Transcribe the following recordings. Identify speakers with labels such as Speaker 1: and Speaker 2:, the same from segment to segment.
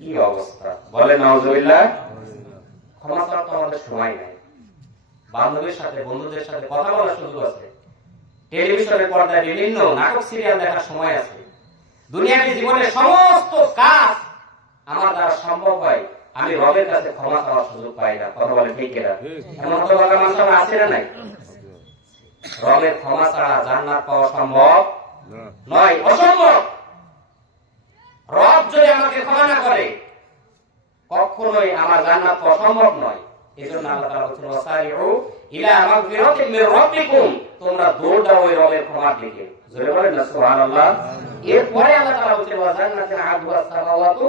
Speaker 1: কি অবস্থা? বলে নওজবিল্লাহ ক্ষমা চাওয়ার তো আমাদের সময় নাই। বান্ধবীর সাথে বন্ধুদের সাথে কথা বলার সুযোগ আছে টেলিভিশনের পর্দায় বিভিন্ন নাটক সিরিয়াল দেখার সময় আছে। দুনিয়াবী জীবনের সমস্ত কাজ আমার দ্বারা সম্ভব হয়। আমি রবের কাছে ক্ষমা চাওয়ার সুযোগ পাই না। কথা বলে ঠিক এরা এমন তো বাবা মানুষ আমার আছে না নাই? রবের ক্ষমা ছাড়া জান্নাত পাওয়া সম্ভব নয় অসম্ভব রব যদি আমাকে ক্ষমা না করে কখনোই আমার জান্নাত পাওয়া সম্ভব নয়। এজন্য আল্লাহ তাআলা ইলা মাগফিরাতিন মির রাব্বিকুম। তোমরা দৌড় দাও ওই রবের ক্ষমার দিকে। জোরে বলেন না, সুবহানাল্লাহ। এরপরে আল্লাহ তাআলা ওয়া জান্নাতিন সামাওয়াতু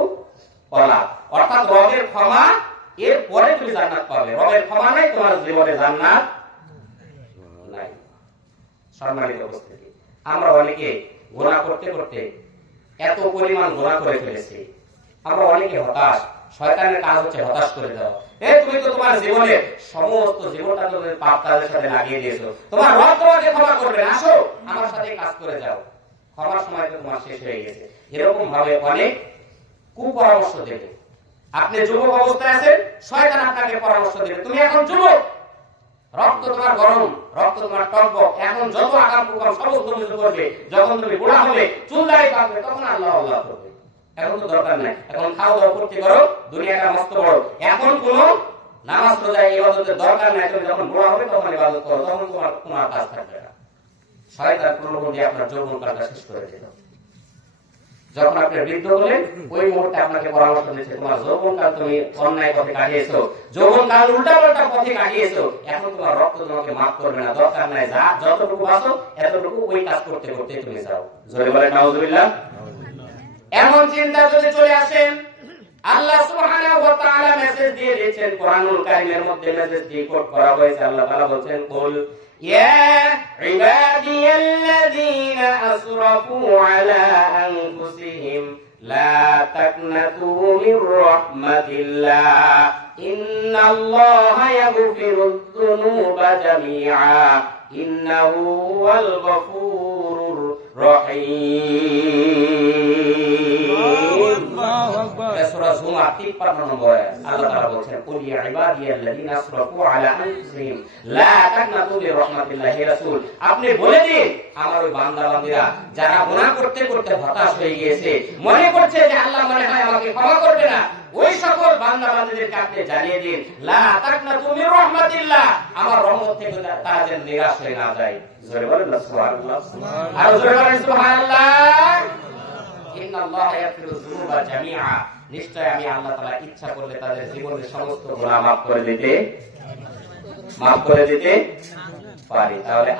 Speaker 1: ওয়াল। অর্থাৎ রবের ক্ষমা, এরপরে তুমি জান্নাত পাবে। রবের ক্ষমা নাই, তোমার জীবনে জান্নাত নাই। আমরা অনেকে গোনা করতে করতে এত পরিমাণ গোনা করে ফেলেছি। আমরা অনেকে হতাশ শয়তানের কাজ হচ্ছে হতাশ করে দেওয়া। এ, তুমি তো তোমার জীবনে সমস্ত জীবনটা তুমি পাপ কাজের সাথে লাগিয়ে দিয়েছ। তোমার রব তোমাকে ক্ষমা করবে আসো, আমার সাথে কাজ করে যাও। ক্ষমার সময় তো তোমার শেষ হয়ে গেছে। এরকম ভাবে অনেক কুপরামর্শ দেবে। আপনি যুবক অবস্থায় আছেন, শয়তান আপনাকে পরামর্শ দেবে। তুমি এখন যুবক। রক্ত তোমার গরম, রক্ত তোমার টকবক। এখন যত আকাম কুকাম সমস্ত করবে। যখন তুমি বুড়া হবে, চুল দাড়ি পাকবে তখন আল্লাহ আল্লাহ করবে। এখন তো দরকার নাই। এখন খাও দাও করতে করো দুনিয়াটা মস্ত বড়। এখন কোন নামাজ রোজা ইবাদতের দরকার নাই, তুমি যখন বুড়া হবে তখন ইবাদত করো, তখন তোমার আর কাজ থাকবে না। শয়তান প্রলোভন দিয়ে আপনার যৌবন কালটা শেষ করে দিল। যখন আপনি বৃদ্ধ হলেন, ওই মুহূর্তে আপনাকে পরামর্শ দিচ্ছে তোমার যৌবন কাল তুমি অন্যায় পথে কাটিয়েছো। যৌবন কাল উল্টা পাল্টা পথে কাটিয়েছো। এখন তোমার রক্ত তোমাকে মাফ করবে না। দরকার নাই, যা, যতটুকু বাঁচো, এতটুকু ওই কাজ করতে করতে তুমি যাও। জোরে বলে নাউজুবিল্লাহ। এমন চিন্তা যদি চলে আসেন আল্লাহ সুবহানাহু ওয়া তাআলা মেসেজ দিয়ে দিয়েছেন, কোরআনুল কারীমের মধ্যে মেসেজ দিয়ে কোট করা হয়েছে। আল্লাহ তাআলা বলেন ইয়া ইবাদিয়াল্লাযীনা আসরাফু আলা আনফুসিহিম, লা তাকনাতু মির রাহমাতিল্লাহ, ইন্নাল্লাহা ইয়াগফিরুয যুনুবা জামিআ, ইন্নাহু হুয়াল গফুরুর সূরা জুমার 53 নম্বর আল্লাহ তাআলা বলেন কুল ইবাদিয়াল্লাযীনা আসরাফু আলা আনফুসিহিম লা তাকনাতু মির রাহমাতিল্লাহ রাসূল আপনি বলে দিন, আমার ওই বান্দা বান্দীরা, যারা গুনাহ করতে করতে হতাশ হয়ে গিয়েছে, মনে করছে যে আল্লাহ মনে হয় আমাকে ক্ষমা করবে না। ওই সকল বান্দা বান্দীদেরকে আপনি জানিয়ে দিন, লা তাকনাতু মির রাহমাতিল্লাহ। আমার রহমত থেকে তারা যেন নিরাশ হয়ে না যায়। জোরে বলেন না, সুবহানাল্লাহ। আর জোরে বলেন, সুবহানাল্লাহ। ইন্নাল্লাহা ইয়াগফিরু যুনুবা জামিআ। নিশ্চয় আমি আল্লাহ তালা ইচ্ছা করলে তাদের জীবনের সমস্ত গুণা মাফ করে দিতে, মাফ করে দিতে পারি। তাহলে